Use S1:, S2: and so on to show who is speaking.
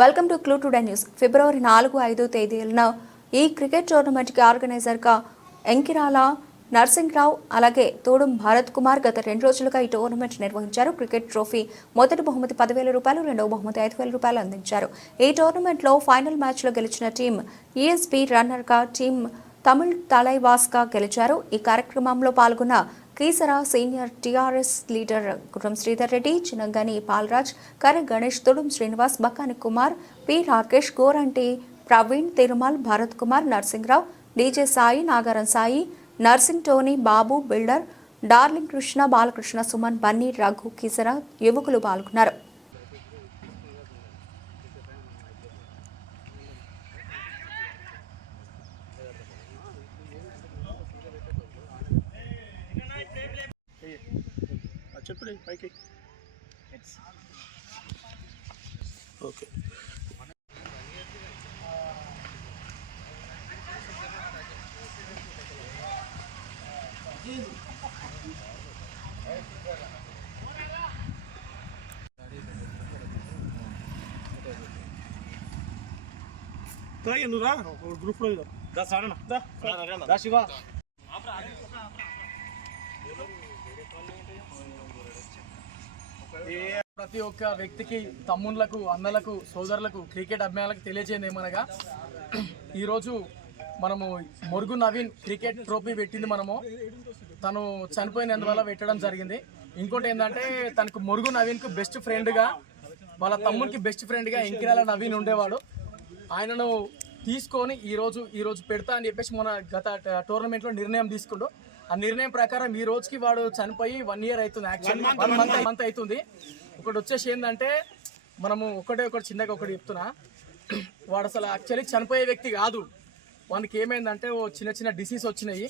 S1: Welcome to clue today news ఫిబ్రవరి నాలుగు ఐదు తేదీలను ఈ క్రికెట్ టోర్నమెంట్కి ఆర్గనైజర్గా ఎంకిరాల నర్సింగ్రావు అలాగే తోడు భారత్ కుమార్ గత రెండు రోజులుగా ఈ టోర్నమెంట్ నిర్వహించారు. క్రికెట్ ట్రోఫీ మొదటి బహుమతి పదివేల రూపాయలు రెండవ బహుమతి ఐదు వేల రూపాయలు అందించారు. ఈ టోర్నమెంట్లో ఫైనల్ మ్యాచ్లో గెలిచిన టీం ఈఎస్పీ రన్నర్గా టీం తమిళ్ తలైవాస్గా గెలిచారు. ఈ కార్యక్రమంలో పాల్గొన్న కీసరా సీనియర్ టీఆర్ఎస్ లీడర్ గుర్రం Sridhar Reddy Chinnagani Palraj Kara Ganesh Tudum Srinivas Bakani Kumar P Rakesh Goranti Praveen Tirumal Bharat Kumar Narsingrao DJ Sai Nagaram Sai Narsing Tony Babu builder darling Krishna Balakrishna Suman Bunny Raghu Kisara యువకులు పాల్గొన్నారు.
S2: చెప్పలే పైకి. Okay. నువ్వు రా. గ్రూప్లో
S3: దా సారణ
S2: దా
S3: దా శివ.
S4: ప్రతి ఒక్క వ్యక్తికి తమ్ముళ్ళకు అన్నలకు సోదరులకు క్రికెట్ అభిమానులకు తెలియజేయండి ఏమనగా ఈరోజు మనము మొరుగు నవీన్ క్రికెట్ ట్రోఫీ పెట్టింది మనము. తను చనిపోయినందువల్ల పెట్టడం జరిగింది. ఇంకోటి ఏంటంటే తనకు మురుగు నవీన్కు బెస్ట్ ఫ్రెండ్గా వాళ్ళ తమ్మునికి బెస్ట్ ఫ్రెండ్గా ఎంకిరాల నవీన్ ఉండేవాడు. ఆయనను తీసుకొని ఈరోజు ఈరోజు పెడతా అని చెప్పేసి మన గత టోర్నమెంట్లో నిర్ణయం తీసుకుంటూ ఆ నిర్ణయం ప్రకారం ఈ రోజుకి వాడు చనిపోయి వన్ ఇయర్ అవుతుంది యాక్చువల్లీ వన్ మంత్ మంత్ అవుతుంది. ఒకటి వచ్చేసి ఏంటంటే మనము ఒకటే ఒకటి చిన్నగా ఒకటి చెప్తున్నా. వాడు అసలు యాక్చువల్లీ చనిపోయే వ్యక్తి కాదు. వానికి ఏమైందంటే ఓ చిన్న చిన్న డిసీజ్ వచ్చినాయి.